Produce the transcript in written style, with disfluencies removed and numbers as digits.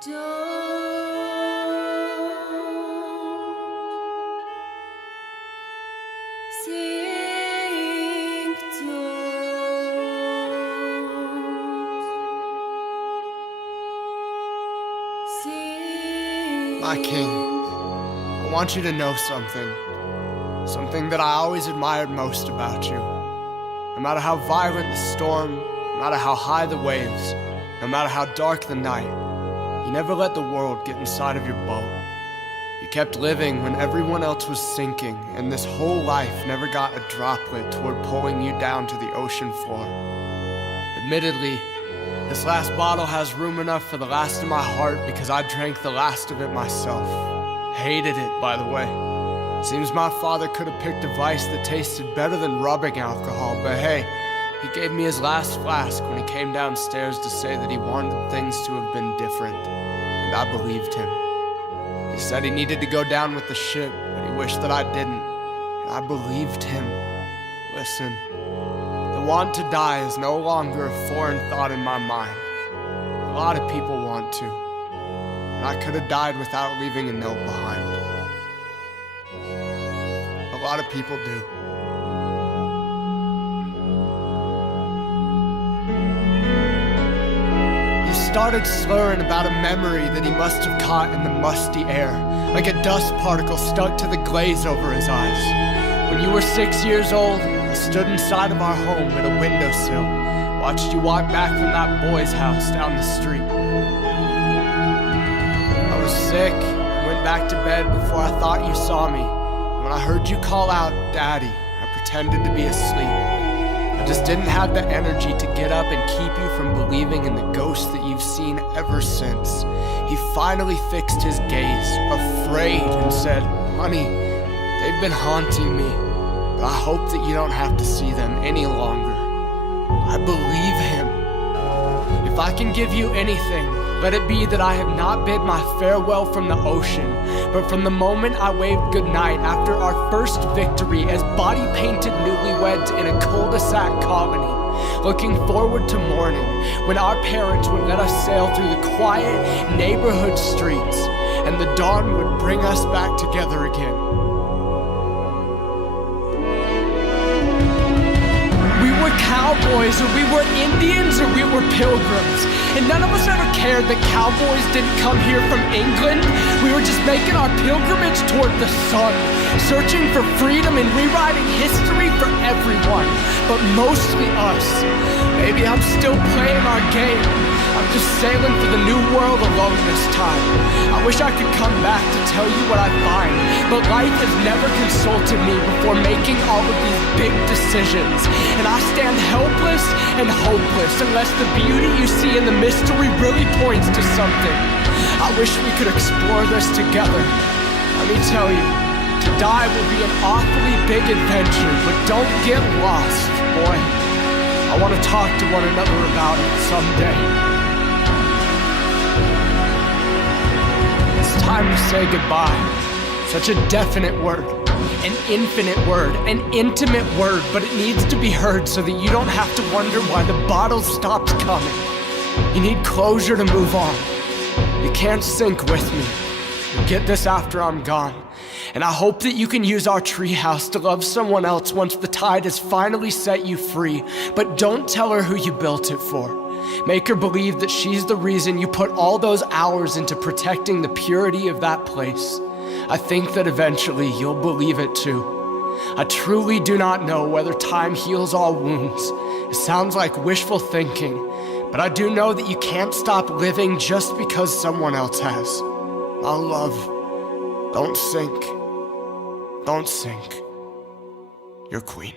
My king, I want you to know something that I always admired most about you. No matter how violent the storm, no matter how high the waves, no matter how dark the night, you never let the world get inside of your boat. You kept living when everyone else was sinking, and this whole life never got a droplet toward pulling you down to the ocean floor. Admittedly, this last bottle has room enough for the last of my heart because I drank the last of it myself. Hated it, by the way. Seems my father could have picked a vice that tasted better than rubbing alcohol, but hey, he gave me his last flask when he came downstairs to say that he wanted things to have been different, and I believed him. He said he needed to go down with the ship, but he wished that I didn't, and I believed him. Listen. The want to die is no longer a foreign thought in my mind. A lot of people want to, and I could have died without leaving a note behind. A lot of people do. He started slurring about a memory that he must have caught in the musty air, like a dust particle stuck to the glaze over his eyes. When you were 6 years old, I stood inside of our home at a windowsill, watched you walk back from that boy's house down the street. I was sick, went back to bed before I thought you saw me. When I heard you call out, Daddy, I pretended to be asleep. I just didn't have the energy to get up and keep you from believing in the ghost that you've seen ever since. He finally fixed his gaze, afraid, and said, Honey, they've been haunting me, but I hope that you don't have to see them any longer. I believe him. If I can give you anything, let it be that I have not bid my farewell from the ocean, but from the moment I waved goodnight after our first victory as body-painted newlyweds in a cul-de-sac colony, looking forward to morning when our parents would let us sail through the quiet neighborhood streets and the dawn would bring us back together again. We were cowboys, or we were Indians, or we were pilgrims. And none of us ever cared that cowboys didn't come here from England. We were just making our pilgrimage toward the sun, searching for freedom and rewriting history for everyone, but mostly us. Maybe I'm still playing our game. I'm just sailing for the new world alone this time. I wish I could come back to tell you what I find, but life has never consulted me before making all of these big decisions. And I stand helpless and hopeless unless the beauty you see in the mystery really points to something. I wish we could explore this together. Let me tell you, to die will be an awfully big adventure, but don't get lost, boy. I want to talk to one another about it someday. It's time to say goodbye. Such a definite word, an infinite word, an intimate word, but it needs to be heard so that you don't have to wonder why the bottle stopped coming. You need closure to move on. You can't sink with me. You'll get this after I'm gone. And I hope that you can use our treehouse to love someone else once the tide has finally set you free. But don't tell her who you built it for. Make her believe that she's the reason you put all those hours into protecting the purity of that place. I think that eventually you'll believe it too. I truly do not know whether time heals all wounds. It sounds like wishful thinking, but I do know that you can't stop living just because someone else has. My love, don't sink. Don't sink. Your queen.